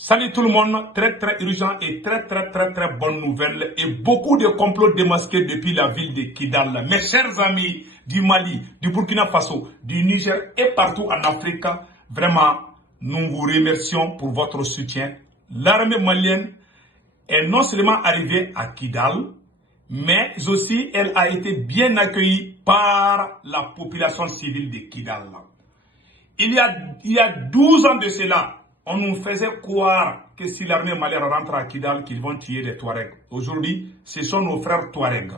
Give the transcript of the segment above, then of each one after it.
Salut tout le monde, très urgent et très bonne nouvelle et beaucoup de complots démasqués depuis la ville de Kidal. Mes chers amis du Mali, du Burkina Faso, du Niger et partout en Afrique, vraiment, nous vous remercions pour votre soutien. L'armée malienne est non seulement arrivée à Kidal, mais aussi elle a été bien accueillie par la population civile de Kidal. Il y a 12 ans de cela, on nous faisait croire que si l'armée malienne rentre à Kidal, qu'ils vont tuer les Touaregs. Aujourd'hui, ce sont nos frères Touaregs,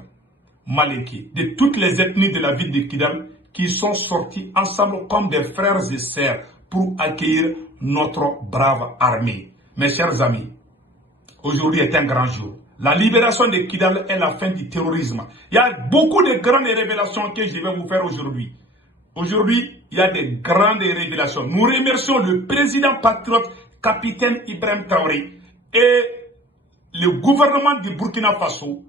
Malinké, de toutes les ethnies de la ville de Kidal, qui sont sortis ensemble comme des frères et sœurs pour accueillir notre brave armée. Mes chers amis, aujourd'hui est un grand jour. La libération de Kidal est la fin du terrorisme. Il y a beaucoup de grandes révélations que je vais vous faire aujourd'hui. Aujourd'hui, il y a des grandes révélations. Nous remercions le président patriote, capitaine Ibrahim Traoré, et le gouvernement du Burkina Faso,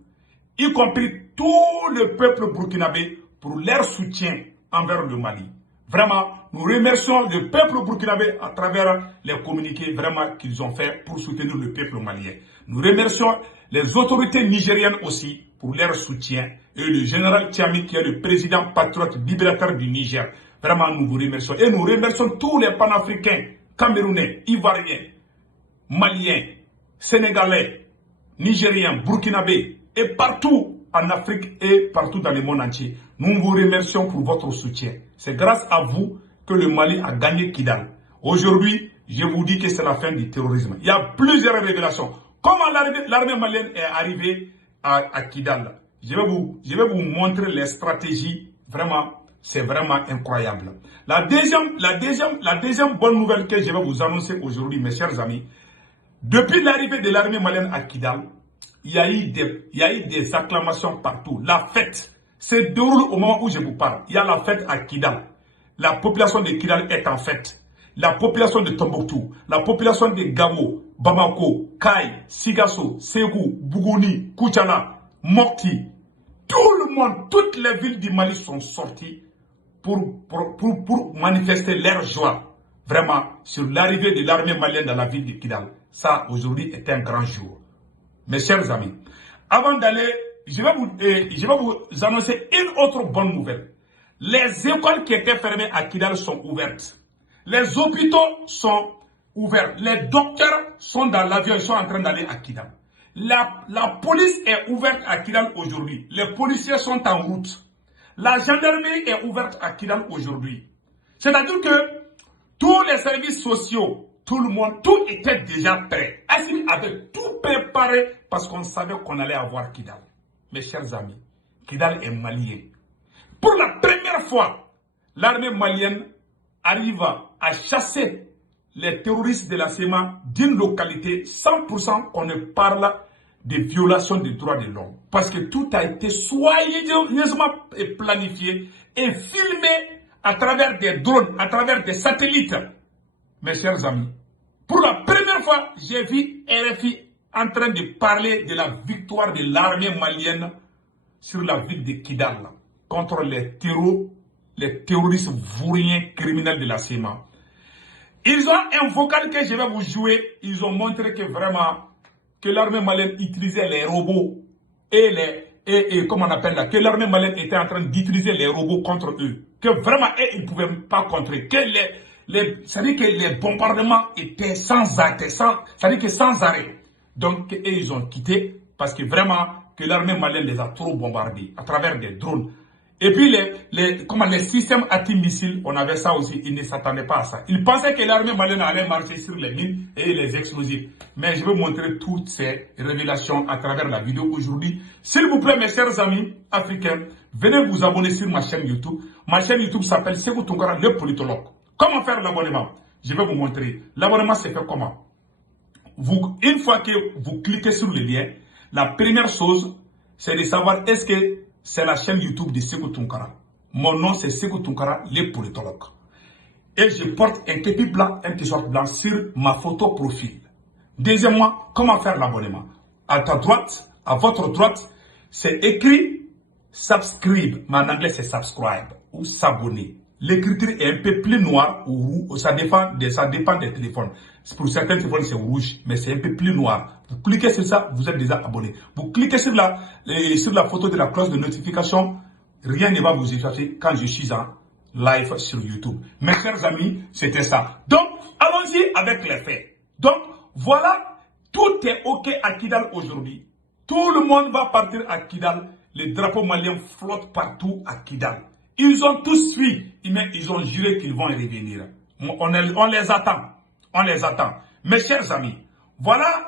y compris tout le peuple burkinabé, pour leur soutien envers le Mali. Vraiment, nous remercions le peuple burkinabé à travers les communiqués vraiment qu'ils ont fait pour soutenir le peuple malien. Nous remercions les autorités nigériennes aussi pour leur soutien et le général Tchami qui est le président patriote libérateur du Niger. Vraiment, nous vous remercions. Et nous remercions tous les panafricains, camerounais, ivoiriens, maliens, sénégalais, nigériens, burkinabés et partout en Afrique et partout dans le monde entier. Nous vous remercions pour votre soutien. C'est grâce à vous que le Mali a gagné Kidal. Aujourd'hui, je vous dis que c'est la fin du terrorisme. Il y a plusieurs révélations. Comment l'armée malienne est arrivée à Kidal? Je vais vous montrer les stratégies. Vraiment, c'est vraiment incroyable. La deuxième bonne nouvelle que je vais vous annoncer aujourd'hui, mes chers amis, depuis l'arrivée de l'armée malienne à Kidal, il y a eu des acclamations partout. La fête se déroule au moment où je vous parle. Il y a la fête à Kidal. La population de Kidal est en fête. La population de Tombouctou, la population de Gabo, Bamako, Kai, Sigasso, Ségou, Bougouni, Koutchala, Mokti, tout le monde, toutes les villes du Mali sont sorties pour manifester leur joie, vraiment, sur l'arrivée de l'armée malienne dans la ville de Kidal. Ça, aujourd'hui, est un grand jour. Mes chers amis, avant d'aller, je vais vous annoncer une autre bonne nouvelle. Les écoles qui étaient fermées à Kidal sont ouvertes. Les hôpitaux sont ouverts. Les docteurs sont dans l'avion, ils sont en train d'aller à Kidal. La police est ouverte à Kidal aujourd'hui. Les policiers sont en route. La gendarmerie est ouverte à Kidal aujourd'hui. C'est-à-dire que tous les services sociaux, tout le monde, tout était déjà prêt. Assimi avait tout préparé parce qu'on savait qu'on allait avoir Kidal. Mes chers amis, Kidal est malien. Pour la première fois, l'armée malienne arrive à chasser les terroristes de la CEMA d'une localité 100% qu'on ne parle de violation des droits de l'homme. Parce que tout a été soigneusement planifié et filmé à travers des drones, à travers des satellites. Mes chers amis, pour la première fois, j'ai vu RFI en train de parler de la victoire de l'armée malienne sur la ville de Kidal contre les terroristes vauriens criminels de la CEMA. Ils ont un vocal que je vais vous jouer. Ils ont montré que vraiment, que l'armée malienne utilisait les robots comment on appelle là, que l'armée malienne était en train d'utiliser les robots contre eux. Que vraiment, ils ne pouvaient pas contrer. C'est-à-dire que les bombardements étaient sans arrêt, c'est-à-dire que sans arrêt. Donc, ils ont quitté parce que vraiment, que l'armée malienne les a trop bombardés à travers des drones. Et puis, les systèmes anti-missiles, on avait ça aussi, ils ne s'attendaient pas à ça. Ils pensaient que l'armée malienne allait marcher sur les mines et les explosifs. Mais je vais vous montrer toutes ces révélations à travers la vidéo aujourd'hui. S'il vous plaît, mes chers amis africains, venez vous abonner sur ma chaîne YouTube. Ma chaîne YouTube s'appelle Sékou Tounkara, le politologue. Comment faire l'abonnement? Je vais vous montrer. L'abonnement, c'est fait comment? Une fois que vous cliquez sur le lien, la première chose, c'est de savoir est-ce que c'est la chaîne YouTube de Sékou Tounkara. Mon nom, c'est Sékou Tounkara, le politologue. Et je porte un képi blanc, un t-shirt blanc sur ma photo profil. Deuxièmement, comment faire l'abonnement? À ta droite, à votre droite, c'est écrit subscribe. Mais en anglais, c'est subscribe ou s'abonner. l'écriture est un peu plus noire ou rouge. Ça dépend des téléphones. Pour certains téléphones, c'est rouge, mais c'est un peu plus noir. Vous cliquez sur ça, vous êtes déjà abonné. Vous cliquez sur la photo de la cloche de notification, rien ne va vous échapper quand je suis en live sur YouTube. Mes chers amis, c'était ça. Donc, allons-y avec les faits. Donc, voilà, tout est OK à Kidal aujourd'hui. Tout le monde va partir à Kidal. Les drapeaux maliens flottent partout à Kidal. Ils ont tous fui, mais ils ont juré qu'ils vont revenir. On les attend. On les attend. Mes chers amis, voilà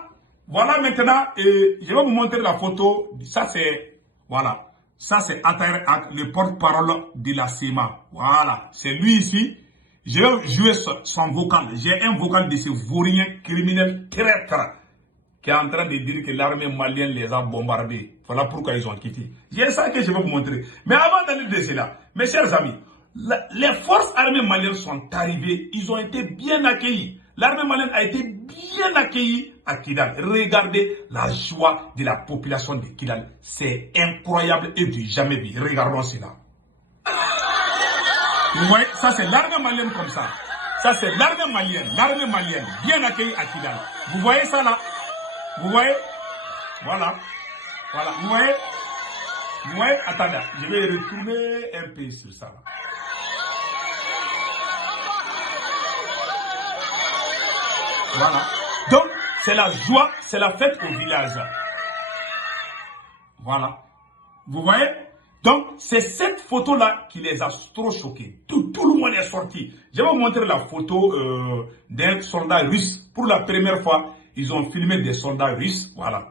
maintenant, je vais vous montrer la photo. Ça, c'est, voilà. Ça, c'est Ataïr Ak, le porte-parole de la CEMA. Voilà. C'est lui ici. Je vais jouer son vocal. J'ai un vocal de ce vaurien criminel traître qui est en train de dire que l'armée malienne les a bombardés. Voilà pourquoi ils ont quitté. C'est ça que je vais vous montrer. Mais avant d'aller de cela, mes chers amis, les forces armées maliennes sont arrivées. Ils ont été bien accueillis. L'armée malienne a été bien accueillie à Kidal. Regardez la joie de la population de Kidal. C'est incroyable et du jamais vu. Regardons cela. Vous voyez, ça c'est l'armée malienne comme ça. Ça c'est l'armée malienne bien accueillie à Kidal. Vous voyez ça là? Vous voyez? Voilà. Voilà. Vous voyez? Vous voyez? Attendez, je vais retourner un peu sur ça. Voilà. Donc, c'est la joie, c'est la fête au village. Voilà. Vous voyez? Donc, c'est cette photo-là qui les a trop choqués. Tout le monde est sorti. Je vais vous montrer la photo d'un soldat russe. Pour la première fois, ils ont filmé des soldats russes. Voilà.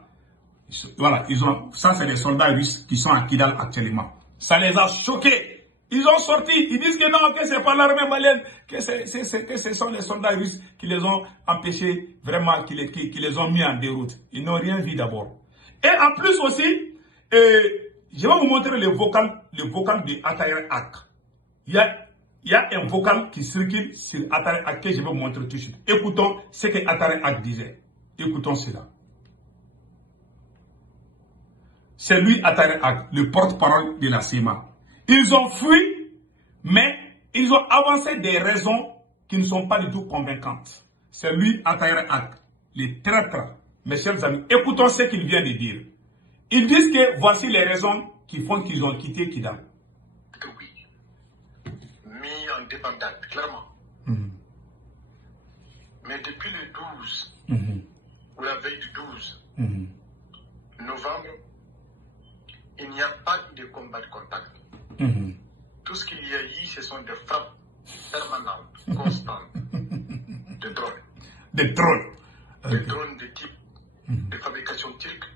Voilà, ça c'est des soldats russes qui sont à Kidal actuellement. Ça les a choqués. Ils ont sorti, ils disent que non, que c'est pas l'armée malienne, que ce sont les soldats russes qui les ont empêchés, vraiment, qui les ont mis en déroute. Ils n'ont rien vu d'abord. Et en plus aussi, je vais vous montrer le vocal de Ataïr Ak. Il y a un vocal qui circule sur Ataïr Ak que je vais vous montrer tout de suite. Écoutons ce que Ataïr Ak disait. Écoutons cela. C'est lui, Ataïr Ak, le porte-parole de la CEMA. Ils ont fui, mais ils ont avancé des raisons qui ne sont pas du tout convaincantes. C'est lui, Ataïr Ak, le traître. Mes chers amis, écoutons ce qu'il vient de dire. Ils disent que voici les raisons qui font qu'ils ont quitté Kidal. Oui. Mis en dépendance, clairement. Mais depuis le 12, ou la veille du 12 novembre, il n'y a pas eu de combat de contact. Tout ce qu'il y a eu, ce sont des frappes permanentes, constantes, de drones. Des drones. Des drones de type de fabrication turque,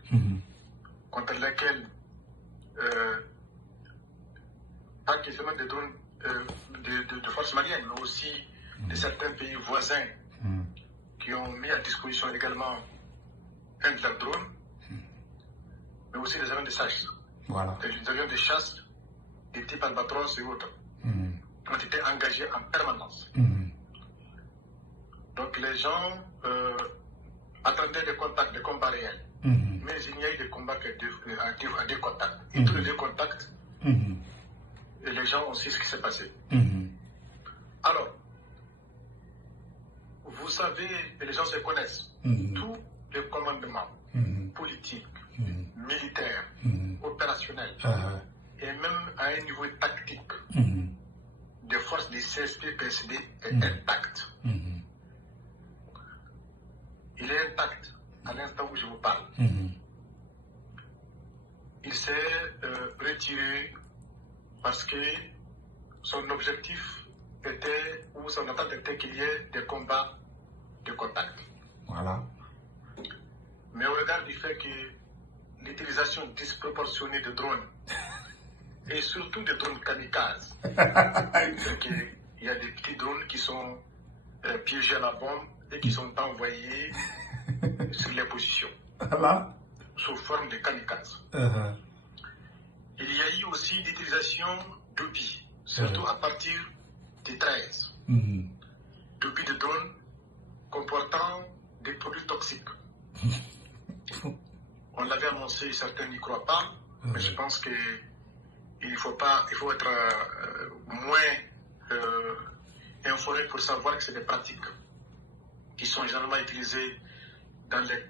contre lesquels, pas que seulement des drones de forces maliennes, mais aussi de certains pays voisins qui ont mis à disposition également un de leurs drones, mais aussi des avions de chasse. Voilà. Les avions de chasse de type Albatros et autres ont été engagés en permanence. Donc les gens attendaient des contacts, des combats réels. Mais il n'y a eu de combats que à deux contacts. Et tous les deux contacts, et les gens ont su ce qui s'est passé. Alors, vous savez, et les gens se connaissent, tous les commandements politiques, militaires, opérationnels, et même à un niveau tactique des forces du CSP-PSD est intact. Il est intact à l'instant où je vous parle. Il s'est retiré parce que son objectif était, ou son attente était qu'il y ait des combats de contact. Voilà. Mais au regard du fait que l'utilisation disproportionnée de drones, et surtout des drones kamikazes, il y a des petits drones qui sont piégés à la bombe et qui sont envoyés sur les positions, sous forme de kamikazes. Il y a eu aussi l'utilisation d'obus, surtout à partir du 13. D'obus de drones comportant des produits toxiques. On l'avait annoncé, certains n'y croient pas, mais je pense qu'il faut être moins informés pour savoir que c'est des pratiques qui sont généralement utilisées dans les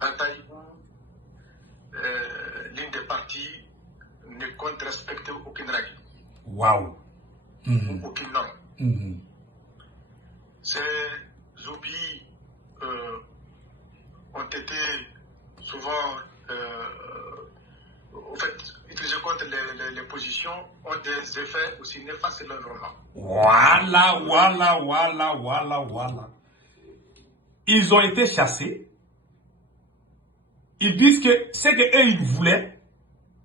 batailles où l'une des parties ne compte respecter aucune règle. Waouh. Aucune norme. Ces oublis ont été souvent utilisés contre les positions, ont des effets aussi néfastes sur l'environnement. Voilà. Ils ont été chassés. Ils disent que c'est qu'eux, ils voulaient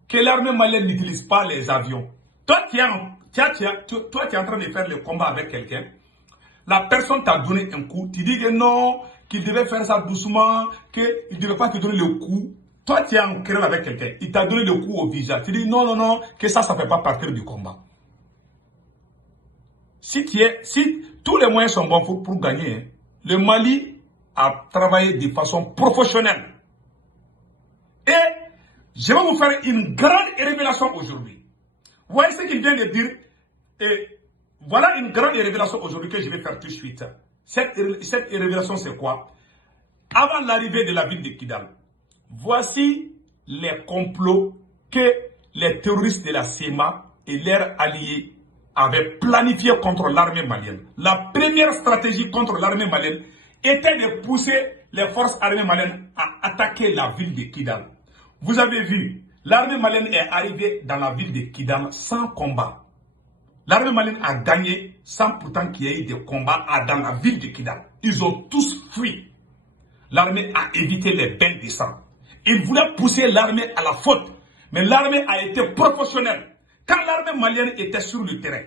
que l'armée malienne n'utilise pas les avions. Toi, tu es en train de faire le combat avec quelqu'un. La personne t'a donné un coup. Tu dis que non, qu'il devait faire ça doucement, qu'il ne devait pas te donner le coup. Toi, tu es en querelle avec quelqu'un. Il t'a donné le coup au visage. Tu dis non, que ça ne fait pas partir du combat. Si tous les moyens sont bons pour gagner, le Mali a travaillé de façon professionnelle. Et je vais vous faire une grande révélation aujourd'hui. Vous voyez ce qu'il vient de dire? Et voilà une grande révélation aujourd'hui que je vais faire tout de suite. Cette révélation, c'est quoi? Avant l'arrivée de la ville de Kidal, voici les complots que les terroristes de la CEMA et leurs alliés avaient planifiés contre l'armée malienne. La première stratégie contre l'armée malienne était de pousser les forces armées maliennes à attaquer la ville de Kidal. Vous avez vu, l'armée malienne est arrivée dans la ville de Kidal sans combat. L'armée malienne a gagné sans pourtant qu'il y ait eu des combats dans la ville de Kidal. Ils ont tous fui. L'armée a évité les bains de sang. Ils voulaient pousser l'armée à la faute. Mais l'armée a été professionnelle. Quand l'armée malienne était sur le terrain,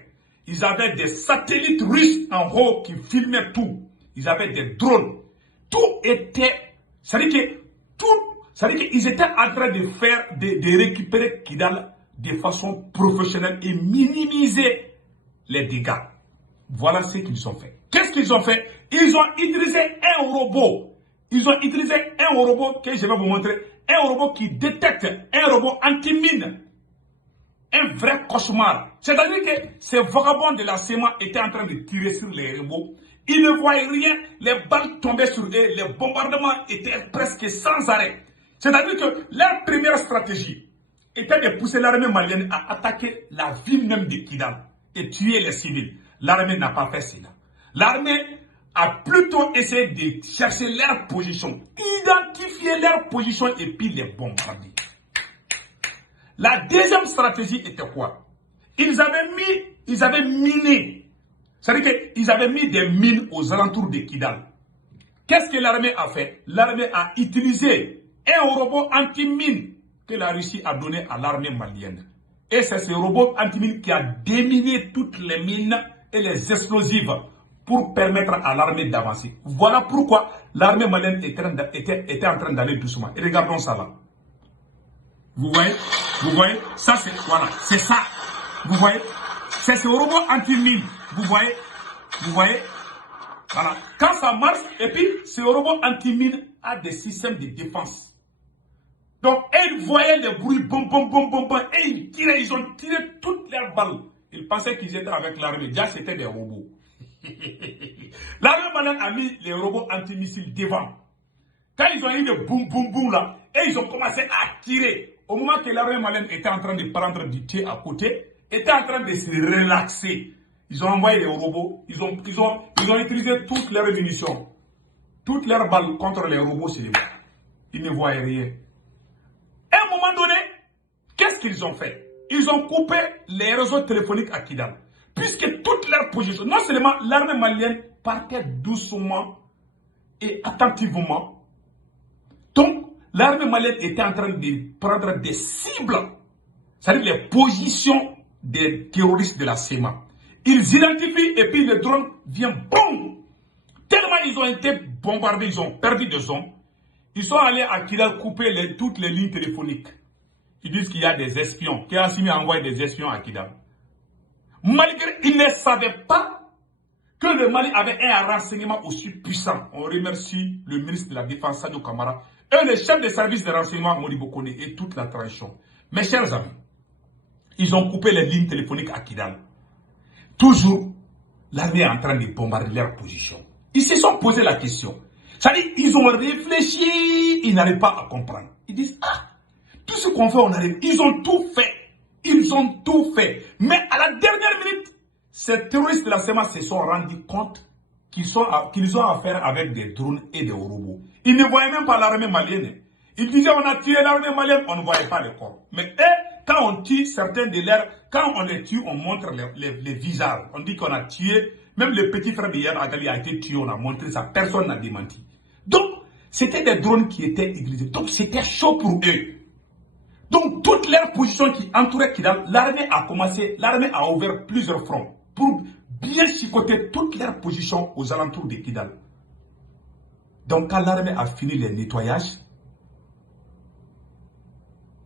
ils avaient des satellites russes en haut qui filmaient tout. Ils avaient des drones. Tout était... C'est-à-dire qu'ils étaient en train de récupérer Kidal de façon professionnelle et minimiser les dégâts. Voilà ce qu'ils ont fait. Qu'est-ce qu'ils ont fait? Ils ont utilisé un robot. Ils ont utilisé un robot que je vais vous montrer. Un robot qui détecte, un robot anti-mine. Un vrai cauchemar. C'est-à-dire que ces vagabonds de la CEMA étaient en train de tirer sur les robots. Ils ne voyaient rien. Les balles tombaient sur eux. Les bombardements étaient presque sans arrêt. C'est-à-dire que leur première stratégie était de pousser l'armée malienne à attaquer la ville même de Kidal et tuer les civils. L'armée n'a pas fait cela. L'armée a plutôt essayé de chercher leur position, identifier leur position et puis les bombarder. La deuxième stratégie était quoi? Ils avaient miné. C'est-à-dire qu'ils avaient mis des mines aux alentours de Kidal. Qu'est-ce que l'armée a fait? L'armée a utilisé un robot anti-mine que la Russie a donné à l'armée malienne. Et c'est ce robot anti-mine qui a déminé toutes les mines et les explosifs pour permettre à l'armée d'avancer. Voilà pourquoi l'armée malienne était en train d'aller doucement. Et regardons ça là. Vous voyez, ça c'est, voilà, c'est ça. Vous voyez, c'est ce robot anti-mine. Vous voyez, voilà. Quand ça marche, et puis ce robot anti-mine a des systèmes de défense. Donc, ils voyaient les bruits, boum, et ils ont tiré toutes leurs balles. Ils pensaient qu'ils étaient avec l'armée. Déjà, c'était des robots. L'armée malienne a mis les robots anti-missiles devant. Quand ils ont eu le boum là, et ils ont commencé à tirer. Au moment que l'armée malienne était en train de prendre du thé à côté, était en train de se relaxer. Ils ont envoyé les robots, ils ont utilisé toutes leurs munitions, toutes leurs balles contre les robots célèbres. Ils ne voyaient rien. À un moment donné, qu'est-ce qu'ils ont fait? Ils ont coupé les réseaux téléphoniques à Kidal. Puisque toutes leurs positions, non seulement l'armée malienne partait doucement et attentivement, donc l'armée malienne était en train de prendre des cibles, c'est-à-dire les positions des terroristes de la CEMA. Ils identifient et puis le drone vient, boum! Tellement ils ont été bombardés, ils ont perdu des hommes. Ils sont allés à Kidal couper toutes les lignes téléphoniques. Ils disent qu'il y a des espions, qu'Assimi a envoyé des espions à Kidal. Malgré, ils ne savaient pas que le Mali avait un renseignement aussi puissant. On remercie le ministre de la Défense, Sadio Kamara, et le chef des services de renseignement, Modibo Kone, et toute la transition. Mes chers amis, ils ont coupé les lignes téléphoniques à Kidal. Toujours l'armée est en train de bombarder leur position. Ils se sont posé la question. C'est-à-dire, ils ont réfléchi, ils n'arrivent pas à comprendre. Ils disent, ah, tout ce qu'on fait, on arrive. Ils ont tout fait. Ils ont tout fait. Mais à la dernière minute, ces terroristes de la SEMA se sont rendus compte qu'ils ont affaire avec des drones et des robots. Ils ne voyaient même pas l'armée malienne. Ils disaient, on a tué l'armée malienne, on ne voyait pas les corps. Mais eux, quand on tue certains de leurs, quand on les tue, on montre les visages. On dit qu'on a tué, même le petit frère de Yann Agali a été tué, on a montré ça, personne n'a démenti. Donc, c'était des drones qui étaient utilisés. Donc, c'était chaud pour eux. Donc, toutes leurs positions qui entouraient Kidal, l'armée a ouvert plusieurs fronts pour bien chicoter toutes leurs positions aux alentours de Kidal. Donc, quand l'armée a fini les nettoyages,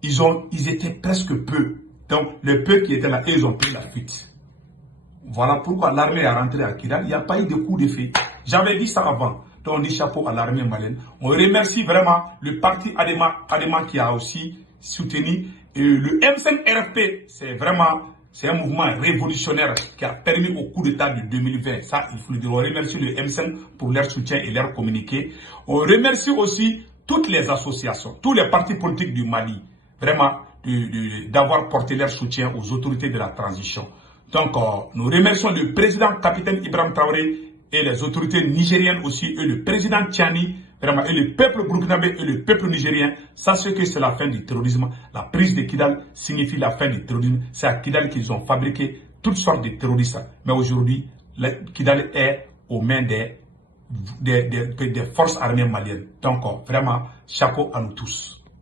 ils étaient presque peu. Donc, les peu qui étaient là, ils ont pris la fuite. Voilà pourquoi l'armée est rentrée à Kidal. Il n'y a pas eu de coup d'effet. J'avais dit ça avant. Donc, on dit chapeau à l'armée malienne. On remercie vraiment le parti Adema qui a aussi soutenu. Et le M5-RFP, c'est un mouvement révolutionnaire qui a permis au coup d'État de 2020. Ça, il faut le dire. On remercie le M5 pour leur soutien et leur communiqué. On remercie aussi toutes les associations, tous les partis politiques du Mali, vraiment, d'avoir porté leur soutien aux autorités de la transition. Donc, nous remercions le président capitaine Ibrahim Traoré et les autorités nigériennes aussi, et le président Tchani, vraiment, et le peuple burkinabé et le peuple nigérien. Sachez que c'est la fin du terrorisme. La prise de Kidal signifie la fin du terrorisme. C'est à Kidal qu'ils ont fabriqué toutes sortes de terroristes. Mais aujourd'hui, Kidal est aux mains des forces armées maliennes. Donc, vraiment, chapeau à nous tous.